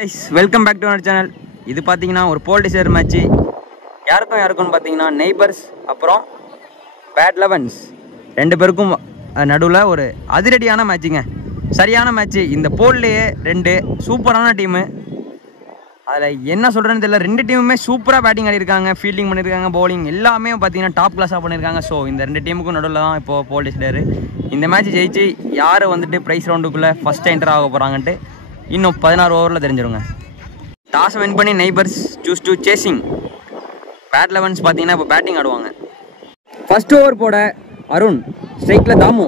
guys, welcome back to our channel. இது பாத்தீங்கன்னா ஒரு போல் டிசைர் மேட்ச். யாருக்கும் பாத்தீங்கன்னா நெய்பர்ஸ் அப்புறம் பேட் லெவன்ஸ் ரெண்டு பேருக்கும் நடுவுல ஒரு அதிரடியான மேட்ச்ங்க. சரியான மேட்ச். இந்த போல்லையே ரெண்டு சூப்பரான டீம். அதில் என்ன சொல்கிறேன்னு தெரியல. ரெண்டு டீமுமே சூப்பராக பேட்டிங் ஆடிருக்காங்க, ஃபீல்டிங் பண்ணியிருக்காங்க, பவுலிங் எல்லாமே பார்த்தீங்கன்னா டாப் கிளாஸாக பண்ணியிருக்காங்க. ஸோ இந்த ரெண்டு டீமுக்கும் நடுவில் தான் இப்போது போல் டிசைர். இந்த மேட்ச் ஜெயிச்சு யார் வந்துட்டு ப்ரைஸ் ரவுண்டுக்குள்ளே ஃபஸ்ட் என்டர் ஆக போகிறாங்கன்ட்டு இன்னும் 16 ஓவரில் தெரிஞ்சிருங்க. டாஸ் வின் பண்ணி neighbours choose to chasing. Bat elevens பார்த்தீங்கன்னா இப்போ பேட்டிங் ஆடுவாங்க. ஃபர்ஸ்ட் ஓவர் போட அருண், ஸ்ட்ரைக்கில் தாமு.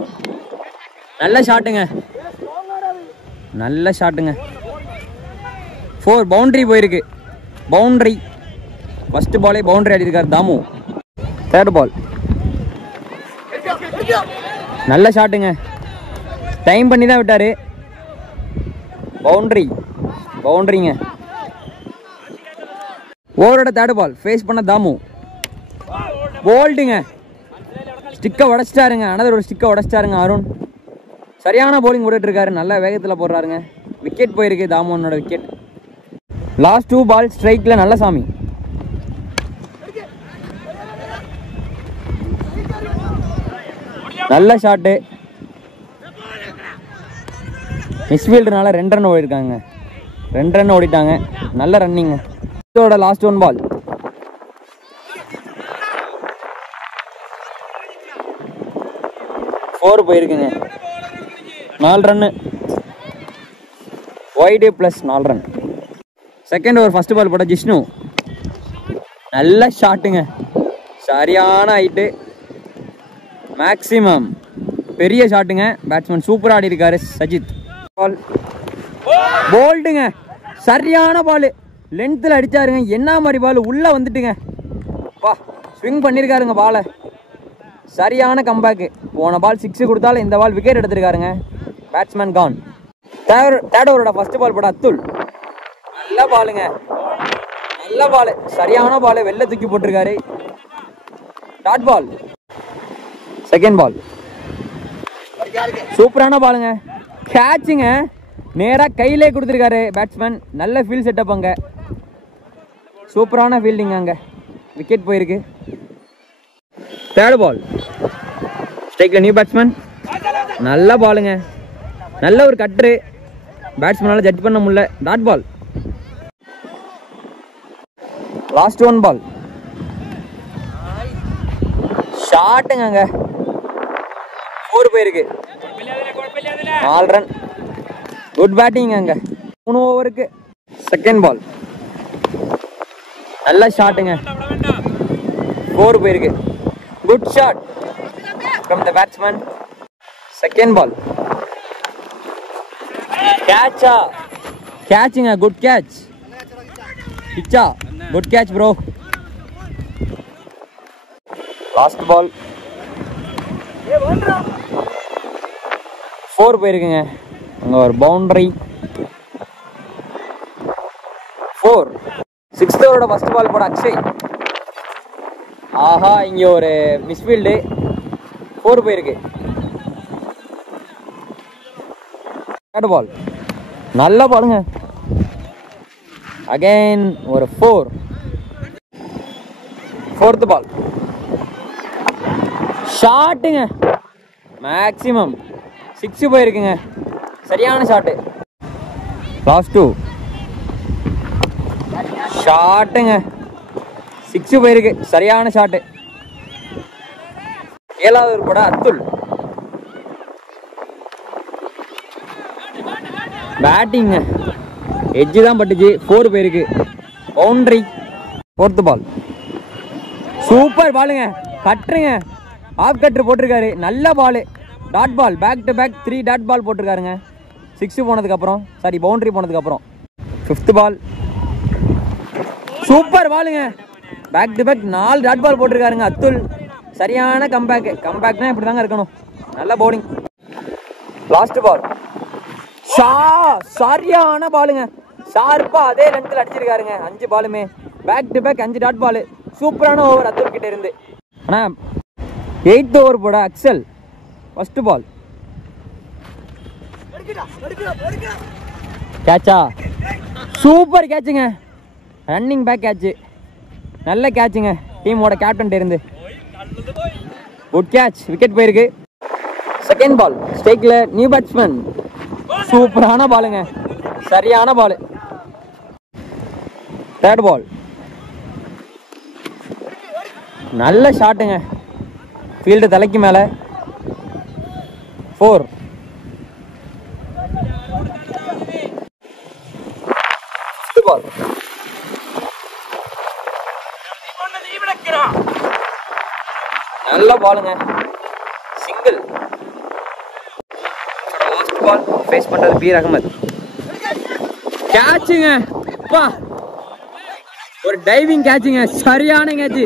நல்ல ஷாட்டுங்க, 4 பவுண்டரி போயிருக்கு. பவுண்டரி ஃபர்ஸ்ட் பாலே பவுண்டரி ஆடிருக்கார் தாமு. தேர்ட் பால் நல்ல ஷாட்டுங்க, டைம் பண்ணி தான் விட்டாரு. பவுண்டரிங்க. ஓவரோட தேர்ட் பால் ஃபேஸ் பண்ண தாமு. போல்டுங்க, ஸ்டிக்கை உடச்சிட்டாருங்க. அனதர் ஒரு ஸ்டிக்கை உடச்சிட்டாருங்க அருண். சரியான பவுலிங் போட்டுட்டு இருக்காரு, நல்ல வேகத்தில் போடுறாருங்க. விக்கெட் போயிருக்கு தாமுனோட விக்கெட். லாஸ்ட் 2 பால் ஸ்ட்ரைக்கில் நல்ல சாமி. நல்ல ஷாட்டு. மிஸ்ஃபீல்டர்னால 2 ரன் ஓடிருக்காங்க. 2 ரன் ஓடிட்டாங்க. நல்ல ரன்னிங். இதோட லாஸ்ட் 1 பால். ஃபோர் போயிருக்குங்க. 4 run. Wide plus 4 run. Second over first ball போட்ட ஜிஷ்ணு. நல்ல ஷாட்டுங்க, சரியான ஹைட்டு, மேக்ஸிமம் பெரிய ஷாட்டுங்க. பேட்ஸ்மேன் சூப்பராக ஆடி இருக்காரு சஜித். பால் போல்டுங்க, சரியான பால், லென்த்தில் அடிச்சாருங்க. என்ன மாதிரி பால், உள்ளே வந்துட்டுங்க. வா, ஸ்விங் பண்ணியிருக்காருங்க பாலை. சரியான கம்பேக்கு. போன பால் 6 கொடுத்தாலும் இந்த பால் விக்கெட் எடுத்திருக்காருங்க. பேட்ஸ்மேன் கான். தேர்ட் ஓவரோட ஃபர்ஸ்ட் பால் போட அத்துல். நல்ல பாலுங்க, நல்ல பால், சரியான பால், வெளில தூக்கி போட்டிருக்காரு. Dot ball. செகண்ட் பால் சூப்பரான பாலுங்க, கேட்சுங்க. நேராக கையிலே கொடுத்துருக்காரு பேட்ஸ்மேன். நல்ல ஃபீல்ட் செட்டப் அங்கே, சூப்பரான ஃபீல்டிங். அங்கே விக்கெட் போயிருக்கு. தேர்ட் பால் ஸ்ட்ரைக்கில் நியூ பேட்ஸ்மேன். நல்ல பாலுங்க, நல்ல ஒரு கட்ரு. பேட்ஸ்மேனால ஜட்ஜ் பண்ண முடியல. Dot ball. லாஸ்ட் 1 பால் ஷாட்டுங்க. அங்க 4 போயிருக்கு. 4 ரன். Good batting. அங்க 3 ஓவருக்கு. செகண்ட் பால் நல்ல ஷாட்டுங்க. 4 போயிருக்கு. Good shot from the batsman. Second ball கேட்சுங்க, குட் கேட்ச். பிச்சா, good catch bro. Last ball 4 போயிருக்குங்க. அங்கே ஒரு பவுண்டரி. 4. 6th ஓவரோட ஃபர்ஸ்ட் பால் போட அக்ஷய். ஆஹா, இங்கே ஒரு மிஸ்ஃபீல்டு. 4 போயிருக்கு. தேர்ட் பால் நல்ல பாலுங்க. அகைன் ஒரு 4. ஃபோர்த் பால் ஷாட்டுங்க, மேக்ஸிமம் 6 போயிருக்குங்க. சரியான ஷாட்டு. லாஸ்ட் 2 ஷாட்டுங்க, 6 போயிருக்கு. சரியான ஷாட்டு. 7வது ஓவர் போட அத்துல். பேட்டிங் எட்ஜு தான் பட்டுச்சு. 4 போயிருக்கு. பவுண்டரி. 4th பால் சூப்பர் பாலுங்க, கட்டுருங்க. ஆஃப் கட்ரு போட்டிருக்காரு. நல்ல ball. Dot ball. Back to back 3 dot ball போட்டிருக்காருங்க. 6 போனதுக்கப்புறம், சாரி பவுண்டரி போனதுக்கப்புறம். 5th பால் சூப்பர் பாலுங்க. Back to back 4 dot ball போட்டிருக்காருங்க அத்துல். சரியான கம்பேக். கம்பேக்னா இப்படி தாங்க இருக்கணும். நல்ல பவுலிங். லாஸ்ட் பால் சரியான பாலுங்க, ஷார்ப்பா அதே லென்த்தில் அடிச்சிருக்காருங்க. 5 பாலுமே back to back 5 dot ball. சூப்பரான ஓவர் அத்துல் கிட்ட இருந்து. ஆனால் 8th ஓவர் போட அக்சல். ஃபர்ஸ்ட் பால் கேட்சா சூப்பர் கேட்சுங்க, ரன்னிங் பேக் கேட்சு, நல்ல கேட்சுங்க டீமோட கேப்டன் இருந்து. குட் கேட்ச், விக்கெட் போயிருக்கு. செகண்ட் பால் ஸ்டேக்ல நியூ பேட்ஸ்மேன், சூப்பரான பாலுங்க, சரியான பால். தேர்ட் பால் நல்ல ஷாட்டுங்க, ஃபீல்டு தலைக்கு மேல. 4. பால் நல்ல பாலுங்க, சிங்கிள். லாஸ்ட் பால் ஃபேஸ் பண்றது பீர் அகமது. கேட்சுங்க, ஒரு டைவிங் கேட்சுங்க, சரியான catch.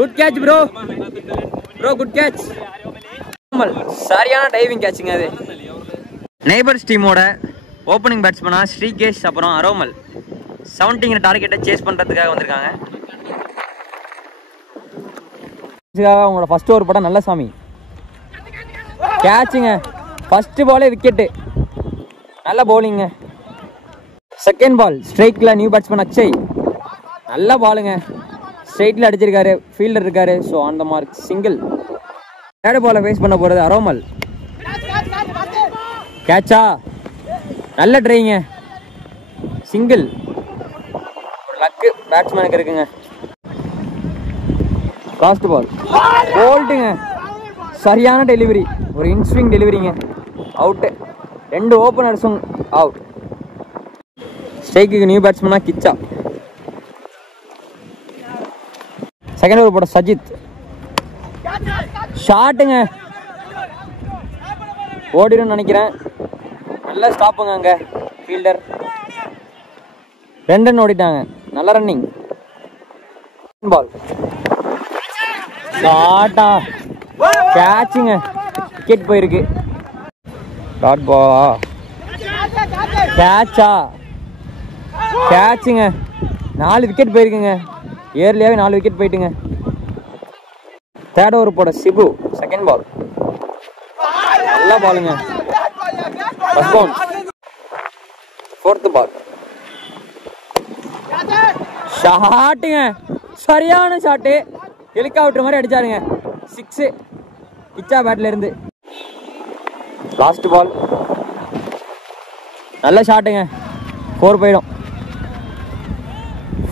Good catch bro, good catch. சரியான டைவிங் கேட்சுங்க அது. நெய்பர்ஸ் டீமோட ஓப்பனிங் பேட்ஸ்மேனா ஸ்ரீகேஷ் அப்புறம் அரோமல் 17 டார்கெட்டை சேஸ் பண்றதுக்காக வந்திருக்காங்க. அவங்களோட ஃபர்ஸ்ட் ஓவர் படம் நல்ல சாமி. கேட்சுங்க, ஃபர்ஸ்ட் பாலே விக்கெட்டு, நல்ல பவுலிங்க. செகண்ட் பால் ஸ்ட்ரைக்ல நியூ பேட்ஸ்மேன் அக்ஷய், நல்ல பாலுங்க, ஸ்ட்ரைட்ல அடிச்சிருக்காரு, ஃபீல்டர் இருக்காரு, so on the mark, single. Third பாலை ஃபேஸ் பண்ண போறது அரோமல். கேட்சா, நல்ல ட்ரைங்க, சிங்கிள். ஒரு லக்கு பேட்ஸ்மேனுக்கு இருக்குங்க. லாஸ்ட் பால் போல்ட்டுங்க, சரியான டெலிவரி, ஒரு இன்ஸ்விங் டெலிவரிங்க, அவுட்டு. 2 ஓப்பனர்ஸும் அவுட். ஸ்ட்ரைக்கு நியூ பேட்ஸ்மேனா கிச்சா. செகண்ட் ஓவர் போட சஜித், ஷாட்டுங்க, ஓடிடும் நினைக்கிறேன், நல்ல ஸ்டாப்புங்க அங்க ஃபீல்டர். 2 ரன் ஓடிட்டாங்க, நல்ல ரன்னிங். பால் ஷாட்டா, கேட்சுங்க, விக்கெட் போயிருக்கு. டாட் பாலா, கேட்சா, கேட்சுங்க, 4 விக்கெட் போயிருக்குங்க, ஏர்லியாவே 4 விக்கெட் போயிட்டுங்க. தேர்ட் ஓவர் போட சிபு. செகண்ட் பால் நல்ல பாலுங்க, ஃபர்ஸ்ட் பவுன்ஸ். ஃபோர்த் பால் ஷாட்டுங்க, சரியான ஷாட்டு, ஹெலிகாப்டர் மாதிரி அடிச்சாருங்க, 6 கிச்சா பேட்ல இருந்து. லாஸ்ட் பால் நல்ல ஷாட்டுங்க, 4 போயிடும்,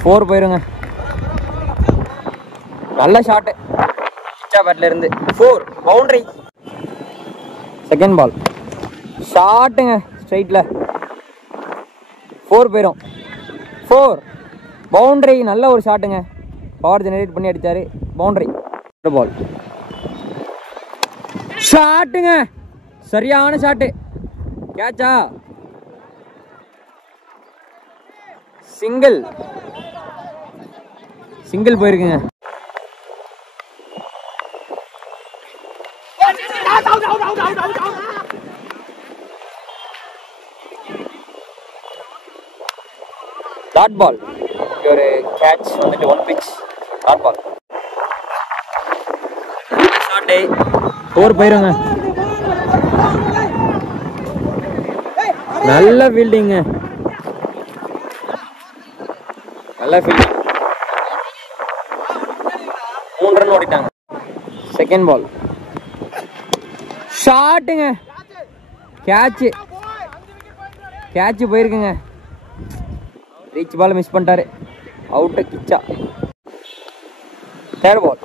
4 போயிருங்க, நல்ல ஷாட்டு கிச்சா பேட்ல இருந்து. 4 பவுண்டரி. செகண்ட் பால் ஷாட்டுங்க, ஸ்ட்ரைட்ல 4 போயிடும், 4 பவுண்டரி. நல்ல ஒரு ஷாட்டுங்க, பவர் ஜெனரேட் பண்ணி அடிச்சாரு, பவுண்டரி. பால் ஷாட்டுங்க, சரியான ஷாட்டு, கேட்சா, சிங்கிள், சிங்கிள் போயிருக்குங்க. டாட் பால், ஒரு கேட்ச் வந்துட்டு 1 பிட்ச். டாட் பால் ஷாட்டே, 4 போயிருங்க, நல்ல ஃபீல்டிங்க, நல்ல ஃபீல்டிங். 3 ரன் ஓடிட்டாங்க. செகண்ட் பால் ஷாட்டுங்க, கேட்சு, கேட்சு போயிருக்குங்க, ரீச் பால் மிஸ் பண்ணிட்டாரு, அவுட்டு கிச்சா. தேர்ட் பால்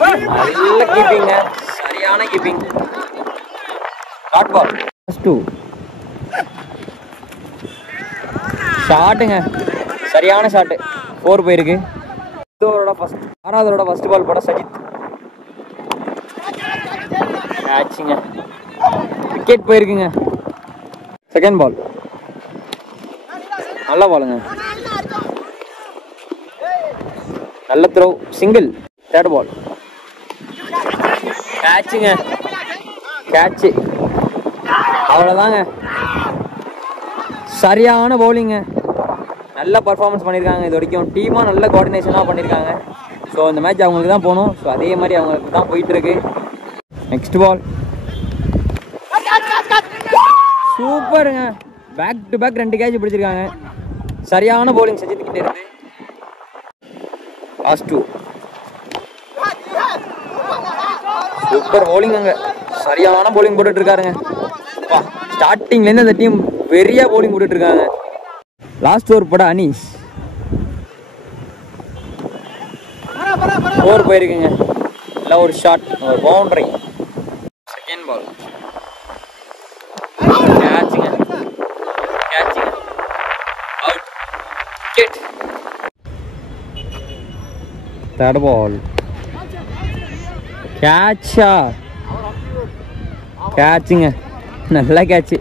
நல்ல கீப்பிங்க, சரியான கீப்பிங். டாட் பால் 2 ஷாட்டுங்க, சரியான ஷாட்டு, 4 போயிருக்கு. ஆறாவதோட ஃபர்ஸ்ட் பால் போட சஜித், கேட்சுங்க, விக்கெட் போயிருக்குங்க. செகண்ட் பால் நல்ல பாலுங்க, நல்ல த்ரோ, சிங்கிள். தேர்ட் பால் கேட்சுங்க, கேட்சு, அவ்வளோதாங்க, சரியான பவுலிங்க, நல்ல பர்ஃபார்மன்ஸ் பண்ணியிருக்காங்க. இது வரைக்கும் டீமாக நல்ல கோஆர்டினேஷனாக பண்ணியிருக்காங்க. ஸோ இந்த மேட்ச் அவங்களுக்கு தான் போகணும். ஸோ அதே மாதிரி அவங்களுக்கு தான் போயிட்டுருக்கு. நெக்ஸ்ட் பால் சூப்பருங்க, பேக் டு பேக் 2 கேட்ச் பிடிச்சிருக்காங்க. சரியான பவுலிங் சஜித் கிட்ட இருந்து. Last 2 super bowling. அங்கே சரியான பவுலிங் போட்டுட்டு இருக்காருங்க. ஸ்டார்டிங்லேருந்து அந்த டீம் பெரிய பவுலிங் போட்டுட்டு இருக்காங்க. லாஸ்ட் ஓவர் போட அனீஸ் 4 போயிருக்குங்க. இல்லை ஒரு ஷாட், ஒரு பவுண்டரி. செகண்ட் பால் கேட்சுங்க, கேட்சுங்க, அவுட். கிட். தேர்ட் பால் கேட்சா, கேட்சுங்க, நல்ல கேட்சு.